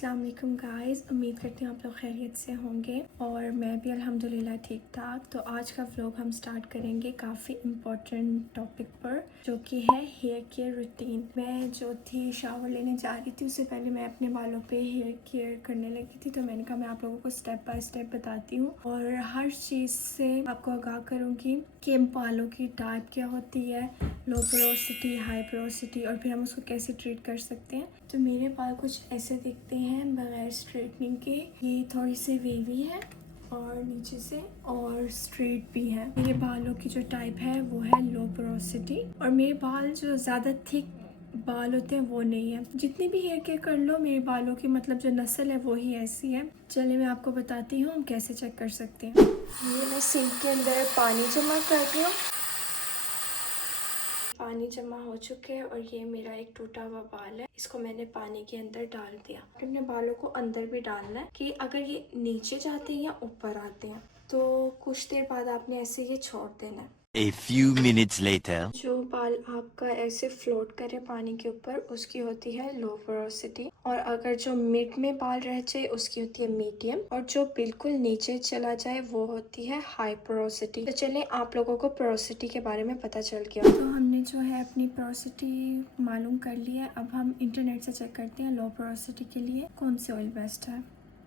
अस्सलाम वालेकुम गाइस, उम्मीद करती हूँ आप लोग खैरियत से होंगे और मैं भी अल्हम्दुलिल्लाह ठीक ठाक। तो आज का व्लॉग हम स्टार्ट करेंगे काफ़ी इम्पोर्टेंट टॉपिक पर, जो कि है हेयर केयर रूटीन। मैं जो थी शावर लेने जा रही थी, उससे पहले मैं अपने बालों पे हेयर केयर करने लगी थी। तो मैंने कहा मैं आप लोगों को स्टेप बाय स्टेप बताती हूँ और हर चीज़ से आपको आगाह करूँगी कि बालों की टाइप क्या होती है, लो पोरोसिटी, हाई पोरोसिटी, और फिर हम उसको कैसे ट्रीट कर सकते हैं। तो मेरे बाल कुछ ऐसे दिखते हैं बगैर स्ट्रेटनिंग के। ये थोड़ी सी वेवी है और नीचे से और स्ट्रेट भी है। मेरे बालों की जो टाइप है वो है लो पोरोसिटी, और मेरे बाल जो ज़्यादा थिक बाल होते हैं वो नहीं है। जितनी भी हेयर केयर कर लो, मेरे बालों की मतलब जो नस्ल है वो ही ऐसी है। चलिए मैं आपको बताती हूँ हम कैसे चेक कर सकते हैं। ये मैं सिंक के अंदर पानी जमा कर रही हूँ। पानी जमा हो चुके हैं और ये मेरा एक टूटा हुआ बाल है, इसको मैंने पानी के अंदर डाल दिया। अपने बालों को अंदर भी डालना है कि अगर ये नीचे जाते हैं या ऊपर आते हैं, तो कुछ देर बाद आपने ऐसे ये छोड़ देना है। A few minutes later. जो बाल आपका ऐसे फ्लोट करे पानी के ऊपर, उसकी होती है लो पोरोसिटी, और अगर जो मिड में बाल रह जाए उसकी होती है मीडियम, और जो बिल्कुल नीचे चला जाए वो होती है हाई पोरोसिटी। तो चलें, आप लोगों को पोरोसिटी के बारे में पता चल गया। तो हमने जो है अपनी पोरोसिटी मालूम कर लिया है। अब हम इंटरनेट से चेक करते हैं लो पोरोसिटी के लिए कौन से ऑयल बेस्ट है।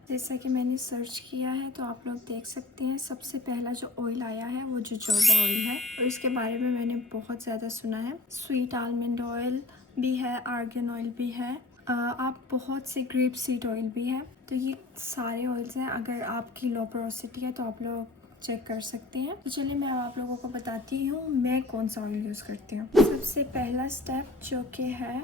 जैसा कि मैंने सर्च किया है तो आप लोग देख सकते हैं सबसे पहला जो ऑयल आया है वो जोजोबा ऑयल है, और इसके बारे में मैंने बहुत ज़्यादा सुना है। स्वीट आलमंड ऑयल भी है, आर्गन ऑयल भी है, आप बहुत से ग्रेप सीड ऑयल भी है। तो ये सारे ऑयल्स हैं। अगर आपकी लो पोरोसिटी है तो आप लोग चेक कर सकते हैं। तो चलिए मैं अब आप लोगों को बताती हूँ मैं कौन सा ऑयल यूज़ करती हूँ। सबसे पहला स्टेप जो कि है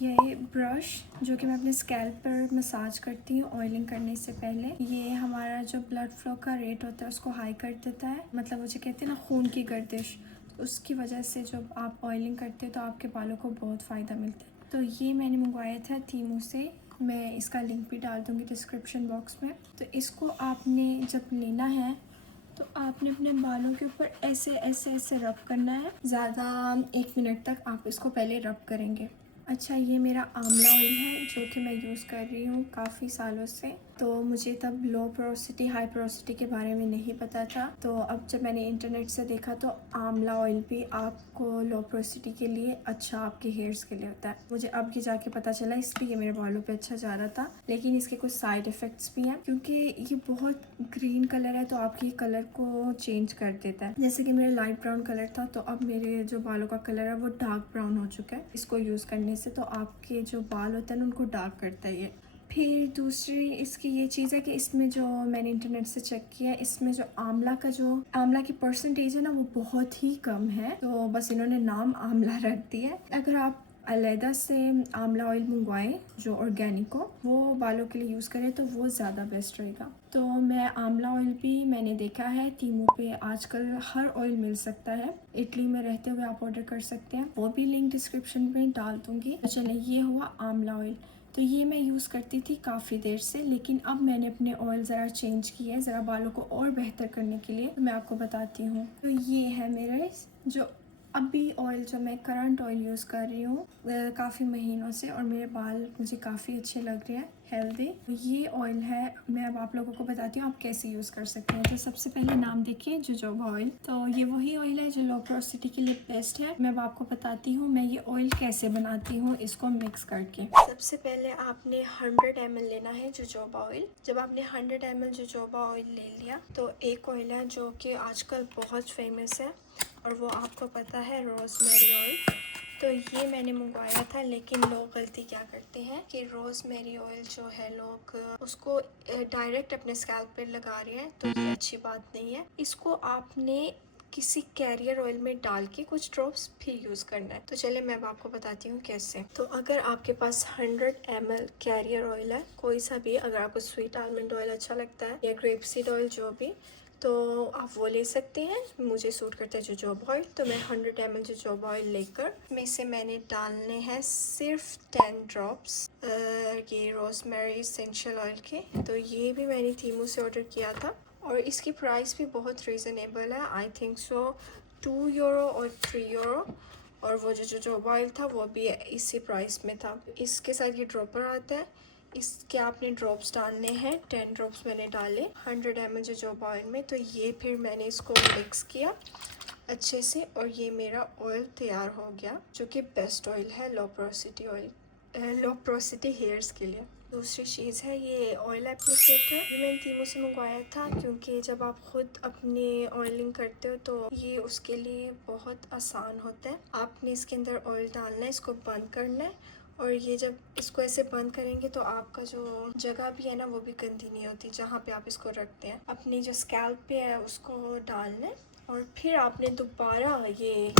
ये ब्रश, जो कि मैं अपने स्कैल्प पर मसाज करती हूँ ऑयलिंग करने से पहले। ये हमारा जो ब्लड फ्लो का रेट होता है उसको हाई कर देता है, मतलब वो जो कहते हैं ना खून की गर्दिश, उसकी वजह से जब आप ऑयलिंग करते हो तो आपके बालों को बहुत फ़ायदा मिलता है। तो ये मैंने मंगवाया था टीमू से, मैं इसका लिंक भी डाल दूँगी डिस्क्रिप्शन बॉक्स में। तो इसको आपने जब लेना है तो आपने अपने बालों के ऊपर ऐसे ऐसे ऐसे रब करना है। ज़्यादा 1 मिनट तक आप इसको पहले रब करेंगे। अच्छा, ये मेरा आंवला ऑयल है जो कि मैं यूज़ कर रही हूँ काफ़ी सालों से। तो मुझे तब लो पोरोसिटी हाई पोरोसिटी के बारे में नहीं पता था। तो अब जब मैंने इंटरनेट से देखा तो आंवला ऑयल भी आपको लो पोरोसिटी के लिए अच्छा, आपके हेयर्स के लिए होता है। मुझे अब ये जाके पता चला, इसलिए ये मेरे बालों पे अच्छा जा रहा था। लेकिन इसके कुछ साइड इफ़ेक्ट्स भी हैं, क्योंकि ये बहुत ग्रीन कलर है तो आपके कलर को चेंज कर देता है। जैसे कि मेरा लाइट ब्राउन कलर था तो अब मेरे जो बालों का कलर है वो डार्क ब्राउन हो चुका है इसको यूज़ करने से। तो आपके जो बाल होते हैं ना उनको डार्क करता है ये। फिर दूसरी इसकी ये चीज़ है कि इसमें जो मैंने इंटरनेट से चेक किया, इसमें जो आंवला की परसेंटेज है ना वो बहुत ही कम है। तो बस इन्होंने नाम आंवला रख दिया है। अगर आप अलहदा से आंवला ऑयल मंगवाएं जो ऑर्गेनिक हो, वो बालों के लिए यूज़ करें तो वो ज़्यादा बेस्ट रहेगा। तो मैं आंवला ऑयल भी मैंने देखा है टीमू पे आजकल हर ऑयल मिल सकता है। इटली में रहते हुए आप ऑर्डर कर सकते हैं, वो भी लिंक डिस्क्रिप्शन में डाल दूँगी। तो चलिए, ये हुआ आंवला ऑयल। तो ये मैं यूज़ करती थी काफ़ी देर से, लेकिन अब मैंने अपने ऑयल ज़रा चेंज किया है ज़रा बालों को और बेहतर करने के लिए। तो मैं आपको बताती हूँ। तो ये है मेरे जो अभी ऑयल जो मैं करंट ऑयल यूज़ कर रही हूँ काफ़ी महीनों से, और मेरे बाल मुझे काफ़ी अच्छे लग रहे हैं, हेल्दी। ये ऑयल है, मैं अब आप लोगों को बताती हूँ आप कैसे यूज़ कर सकते हैं। तो सबसे पहले नाम देखिए, जोजोबा ऑयल। तो ये वही ऑयल है जो लो पोरोसिटी के लिए बेस्ट है। मैं अब आपको बताती हूँ मैं ये ऑयल कैसे बनाती हूँ इसको मिक्स करके। सबसे पहले आपने 100 ml लेना है जोजोबा ऑयल। जब आपने 100 ml जोजोबा ऑयल ले लिया तो एक ऑयल है जो कि आजकल बहुत फेमस है और वो आपको पता है, रोज़मेरी ऑयल। तो ये मैंने मंगवाया था, लेकिन लोग गलती क्या करते हैं कि रोज़मेरी ऑयल जो है लोग उसको डायरेक्ट अपने स्कैल्प पे लगा रहे हैं, तो ये अच्छी बात नहीं है। इसको आपने किसी कैरियर ऑयल में डाल के कुछ ड्रॉप्स भी यूज़ करना है। तो चलिए मैं अब आपको बताती हूँ कैसे। तो अगर आपके पास 100 ml कैरियर ऑयल है, कोई सा भी, अगर आपको स्वीट आलमंड ऑयल अच्छा लगता है या ग्रेप सीड ऑयल जो भी, तो आप वो ले सकते हैं। मुझे सूट करता है जोजोबा ऑयल, तो मैं 100 ml जोजोबा ऑयल लेकर में से मैंने डालने हैं सिर्फ 10 ड्रॉप्स ये रोज़मेरी एसेंशियल ऑयल के। तो ये भी मैंने टीमू से ऑर्डर किया था और इसकी प्राइस भी बहुत रीज़नेबल है। आई थिंक सो 2 यूरो और 3 यूरो, और वो जो जोजोबा ऑयल था वो भी इसी प्राइस में था। इसके साथ ये ड्रॉपर आता है, इसके आपने ड्रॉप्स डालने हैं। 10 ड्रॉप्स मैंने डाले 100 ml जोजोबा ऑयल में। तो ये फिर मैंने इसको मिक्स किया अच्छे से और ये मेरा ऑयल तैयार हो गया, जो कि बेस्ट ऑयल है लो पोरोसिटी ऑयल, लो पोरोसिटी हेयर्स के लिए। दूसरी चीज़ है ये ऑयल एप्लीकेटर। ये मैंने तीमू से मंगवाया था, क्योंकि जब आप ख़ुद अपने ऑयलिंग करते हो तो ये उसके लिए बहुत आसान होता है। आपने इसके अंदर ऑयल डालना है, इसको बंद करना है और ये जब इसको ऐसे बंद करेंगे तो आपका जो जगह भी है ना वो भी गंदी नहीं होती जहाँ पे आप इसको रखते हैं। अपनी जो स्कैल्प पे है उसको डालना है और फिर आपने दोबारा ये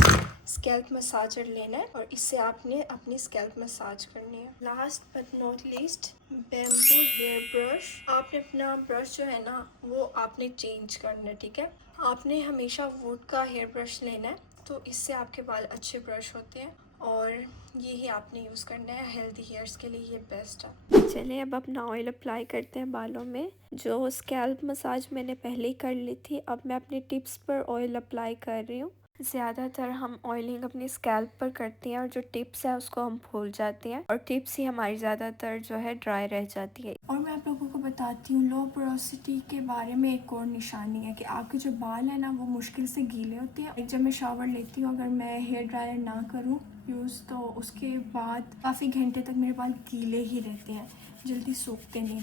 स्कैल्प मसाजर लेना है और इससे आपने अपनी स्कैल्प मसाज करनी है। Last but not least, bamboo hair brush. आपने अपना ब्रश जो है ना वो आपने चेंज करना है, ठीक है। आपने हमेशा वुड का हेयर ब्रश लेना है, तो इससे आपके बाल अच्छे ब्रश होते हैं और यही आपने यूज़ करना है। हेल्दी हेयर्स के लिए ये बेस्ट है। चलिए अब अपना ऑयल अप्लाई करते हैं बालों में। जो स्कैल्प मसाज मैंने पहले ही कर ली थी, अब मैं अपने टिप्स पर ऑयल अप्लाई कर रही हूँ। ज़्यादातर हम ऑयलिंग अपनी स्कैल्प पर करते हैं और जो टिप्स है उसको हम भूल जाते हैं और टिप्स ही हमारी ज़्यादातर जो है ड्राई रह जाती है। और मैं आप लोगों को बताती हूँ लो पोरोसिटी के बारे में एक और निशानी है कि आपके जो बाल है ना वो मुश्किल से गीले होते हैं। एक जब मैं शावर लेती हूँ, अगर मैं हेयर ड्रायर ना करूँ यूज़, तो उसके बाद काफ़ी घंटे तक मेरे बाल गीले ही रहते हैं, जल्दी सूखते नहीं।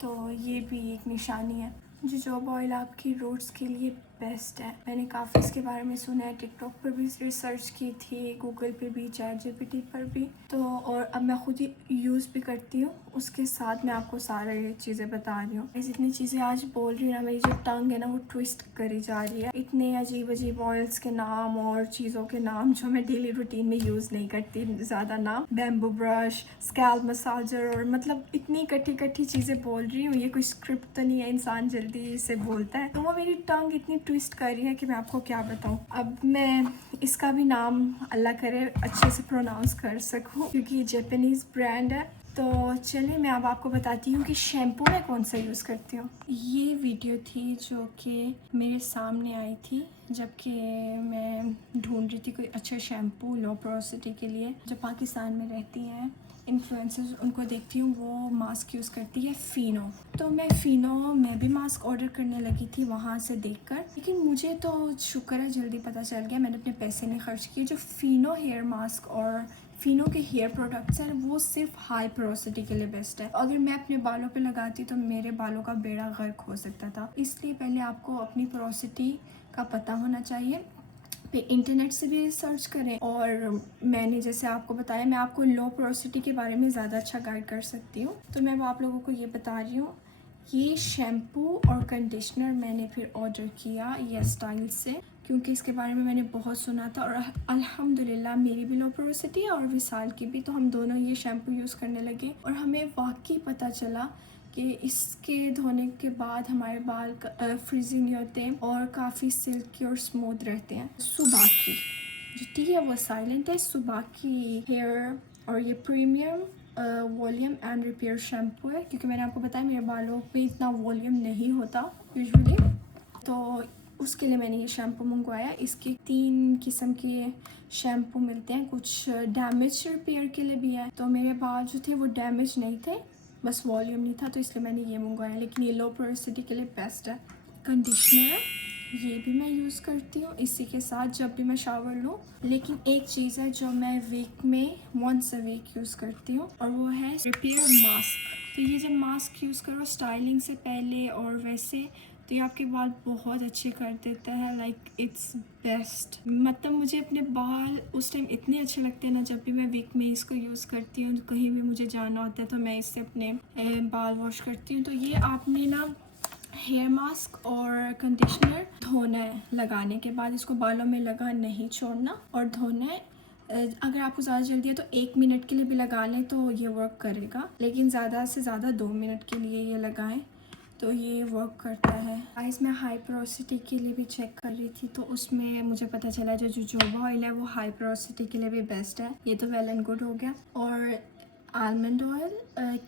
तो ये भी एक निशानी है। जोजोबा ऑयल आपकी रूट्स के लिए बेस्ट है। मैंने काफ़ी इसके बारे में सुना है, टिकटॉक पर भी रिसर्च की थी, गूगल पे भी, चैट जीपीटी पर भी। तो और अब मैं खुद ही यूज़ भी करती हूँ, उसके साथ मैं आपको सारी चीज़ें बता रही हूँ। जितनी चीज़ें आज बोल रही हूँ ना, मेरी जो टंग है ना वो ट्विस्ट करी जा रही है। इतने अजीब अजीब ऑयल्स के नाम और चीज़ों के नाम जो मैं डेली रूटीन में यूज़ नहीं करती ज़्यादा नाम, बैम्बू ब्रश, स्कैल्प मसाजर, और मतलब इतनी इकट्ठी चीज़ें बोल रही हूँ। ये कोई स्क्रिप्ट तो नहीं है, इंसान जल्दी से बोलता है, तो वो मेरी टंग इतनी ट्विस्ट कर रही है कि मैं आपको क्या बताऊँ। अब मैं इसका भी नाम अल्लाह करे अच्छे से प्रोनाउंस कर सकूँ, क्योंकि ये जापानीज़ ब्रांड है। तो चलिए मैं अब आपको बताती हूँ कि शैम्पू मैं कौन सा यूज़ करती हूँ। ये वीडियो थी जो कि मेरे सामने आई थी जबकि मैं ढूंढ रही थी कोई अच्छा शैम्पू लो पोरोसिटी के लिए। जो पाकिस्तान में रहती हैं इन्फ्लुएंसर्स, उनको देखती हूँ वो मास्क यूज़ करती है फिनो। तो मैं भी मास्क ऑर्डर करने लगी थी वहाँ से देखकर, लेकिन मुझे तो शुक्र है जल्दी पता चल गया, मैंने अपने पैसे नहीं खर्च किए। जो फिनो हेयर मास्क और फिनो के हेयर प्रोडक्ट्स हैं वो सिर्फ हाई पोरोसिटी के लिए बेस्ट है। अगर मैं अपने बालों पे लगाती तो मेरे बालों का बेड़ा गर्क हो सकता था। इसलिए पहले आपको अपनी पोरोसिटी का पता होना चाहिए। फिर इंटरनेट से भी सर्च करें, और मैंने जैसे आपको बताया, मैं आपको लो पोरोसिटी के बारे में ज़्यादा अच्छा गाइड कर सकती हूँ। तो मैं आप लोगों को ये बता रही हूँ, ये शैम्पू और कंडीशनर मैंने फिर ऑर्डर किया ये स्टाइल से, क्योंकि इसके बारे में मैंने बहुत सुना था और अल्हम्दुलिल्लाह मेरी भी लो पोरोसिटी है और विशाल की भी। तो हम दोनों ये शैम्पू यूज़ करने लगे और हमें वाकई पता चला कि इसके धोने के बाद हमारे बाल फ्रीजी नहीं होते और काफ़ी सिल्की और स्मूथ रहते हैं। सुबाकी जो टी है वो साइलेंट है। सुबाकी हेयर और ये premium volume and repair shampoo है, क्योंकि मैंने आपको बताया मेरे बालों पे इतना वॉल्यूम नहीं होता यूजुअली, तो उसके लिए मैंने ये शैम्पू मंगवाया। इसके 3 किस्म के शैम्पू मिलते हैं, कुछ डैमेज रिपेयर के लिए भी है। तो मेरे बाल जो थे वो डैमेज नहीं थे, बस वॉल्यूम नहीं था, तो इसलिए मैंने ये मंगवाया। लेकिन ये लो पोरोसिटी के लिए बेस्ट है। कंडीशनर ये भी मैं यूज़ करती हूँ इसी के साथ जब भी मैं शावर लूँ। लेकिन एक चीज़ है जो मैं वीक में वंस अ वीक यूज़ करती हूँ और वो है रिपेयर मास्क। तो ये जब मास्क यूज़ करो स्टाइलिंग से पहले और वैसे, तो ये आपके बाल बहुत अच्छे कर देता है। Like it's best. मतलब मुझे अपने बाल उस टाइम इतने अच्छे लगते हैं ना, जब भी मैं वीक में इसको यूज़ करती हूँ, कहीं भी मुझे जाना होता है तो मैं इससे अपने बाल वॉश करती हूँ। तो ये आपने ना हेयर मास्क और कंडीशनर धोना है, लगाने के बाद इसको बालों में लगा नहीं छोड़ना और धोना है। अगर आपको ज़्यादा जल्दी है तो 1 मिनट के लिए भी लगा लें तो ये वर्क करेगा, लेकिन ज़्यादा से ज़्यादा 2 मिनट के लिए ये लगाएं तो ये वर्क करता है। गाइस मैं हाई पोरोसिटी के लिए भी चेक कर रही थी, तो उसमें मुझे पता चला जो जोजोबा ऑयल है वो हाई पोरोसिटी के लिए भी बेस्ट है। ये तो वेल एंड गुड हो गया। और आलमंड ऑयल,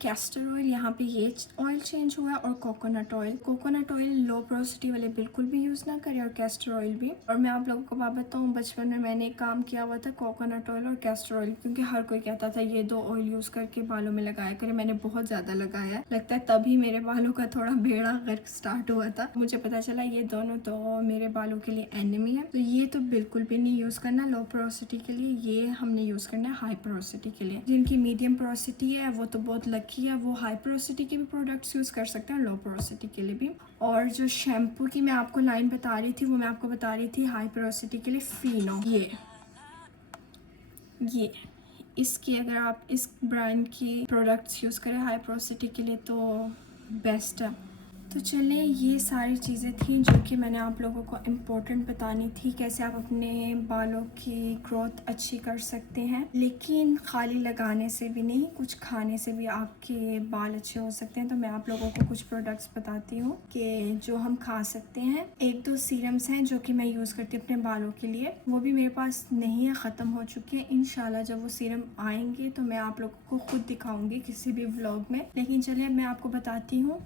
कैस्टर ऑयल, यहाँ पे ये ऑयल चेंज हुआ है, और कोकोनट ऑयल। कोकोनट ऑयल लो पोरोसिटी वाले बिल्कुल भी यूज़ ना करें, और कैस्टर ऑयल भी। और मैं आप लोगों को बात बताऊँ, बचपन में मैंने एक काम किया हुआ था कोकोनट ऑयल और कैस्टर ऑयल, क्योंकि हर कोई कहता था ये 2 ऑयल यूज़ करके बालों में लगाया करें। मैंने बहुत ज़्यादा लगाया, लगता है तभी मेरे बालों का थोड़ा बेड़ा गर्क स्टार्ट हुआ था। मुझे पता चला ये दोनों तो मेरे बालों के लिए एनिमी है, तो ये तो बिल्कुल भी नहीं यूज़ करना लो पोरोसिटी के लिए। ये हमने यूज़ करना है हाई पोरोसिटी के लिए। जिनकी मीडियम पोरोसिटी है वो तो बहुत लकी है, वो हाई पोरोसिटी के भी प्रोडक्ट्स यूज़ कर सकते हैं, लो पोरोसिटी के लिए भी। और जो शैम्पू की मैं आपको लाइन बता रही थी, वो मैं आपको बता रही थी हाई पोरोसिटी के लिए फिनो। ये इसकी, अगर आप इस ब्रांड की प्रोडक्ट्स यूज़ करें हाई पोरोसिटी के लिए तो बेस्ट है। तो चलें, ये सारी चीज़ें थी जो कि मैंने आप लोगों को इम्पोर्टेंट बतानी थी, कैसे आप अपने बालों की ग्रोथ अच्छी कर सकते हैं। लेकिन खाली लगाने से भी नहीं, कुछ खाने से भी आपके बाल अच्छे हो सकते हैं। तो मैं आप लोगों को कुछ प्रोडक्ट्स बताती हूँ कि जो हम खा सकते हैं। 1-2 सीरम्स हैं जो कि मैं यूज़ करती हूँ अपने बालों के लिए, वो भी मेरे पास नहीं है, ख़त्म हो चुके हैं। इंशाल्लाह जब वो सीरम आएंगे तो मैं आप लोगों को खुद दिखाऊंगी किसी भी व्लॉग में। लेकिन चलिए मैं आपको बताती हूँ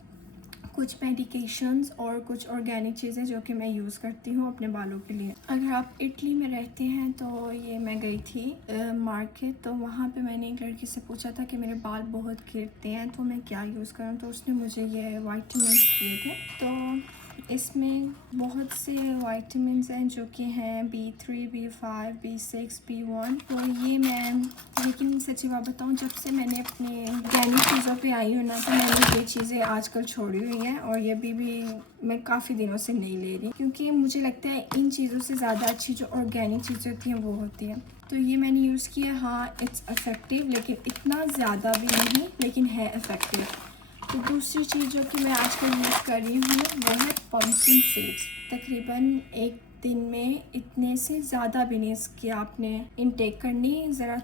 कुछ मेडिकेशंस और कुछ ऑर्गेनिक चीज़ें जो कि मैं यूज़ करती हूँ अपने बालों के लिए। अगर आप इटली में रहते हैं तो ये मैं गई थी मार्केट, तो वहाँ पे मैंने एक लड़की से पूछा था कि मेरे बाल बहुत गिरते हैं तो मैं क्या यूज़ करूँ, तो उसने मुझे ये वाइटामिन्स दिए थे। तो इसमें बहुत से वाइटामिन्स हैं जो कि हैं B3, B5, B6, B1। तो ये मैं, लेकिन सच्ची बात बताऊँ, जब से मैंने अपने ऑर्गेनिक चीज़ों पे आई हूँ ना, तो मैंने ये चीज़ें आजकल छोड़ी हुई हैं, और ये भी मैं काफ़ी दिनों से नहीं ले रही, क्योंकि मुझे लगता है इन चीज़ों से ज़्यादा अच्छी जो ऑर्गेनिक चीज़ें होती हैं वो होती हैं। तो ये मैंने यूज़ किया, हाँ इट्स इफ़ेक्टिव, लेकिन इतना ज़्यादा भी नहीं, लेकिन है इफ़ेक्टिव। तो दूसरी चीज़ जो कि मैं आजकल यूज़ कर रही हूँ वो है पम्पकिन सीड्स। तकरीबन एक दिन में इतने से ज़्यादा भी नहीं इसकी आपने इनटेक करनी, ज़रा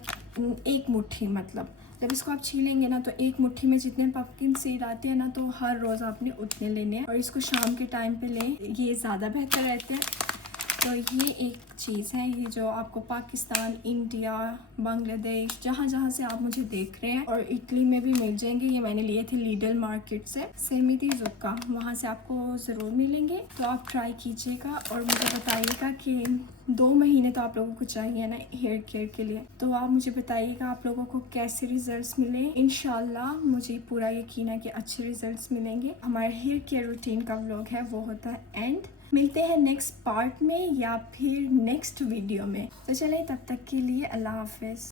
एक मुट्ठी, मतलब जब इसको आप छीलेंगे ना तो एक मुट्ठी में जितने पम्पकिन सीड आते हैं ना, तो हर रोज़ आपने उतने लेने हैं, और इसको शाम के टाइम पे लें, ये ज़्यादा बेहतर रहते हैं। तो ये एक चीज़ है, ये जो आपको पाकिस्तान, इंडिया, बांग्लादेश, जहाँ जहाँ से आप मुझे देख रहे हैं, और इटली में भी मिल जाएंगे। ये मैंने लिए थे लीडल मार्केट से, सेमिदी जुक्का, वहाँ से आपको ज़रूर मिलेंगे। तो आप ट्राई कीजिएगा और मुझे बताइएगा कि 2 महीने तो आप लोगों को चाहिए ना हेयर केयर के लिए, तो आप मुझे बताइएगा आप लोगों को कैसे रिजल्ट्स मिले। इंशाल्लाह मुझे पूरा यकीन है कि अच्छे रिजल्ट्स मिलेंगे। हमारे हेयर केयर रूटीन का व्लॉग है वो होता है एंड। मिलते हैं नेक्स्ट पार्ट में या फिर नेक्स्ट वीडियो में। तो चलिए तब तक के लिए अल्लाह हाफिज़।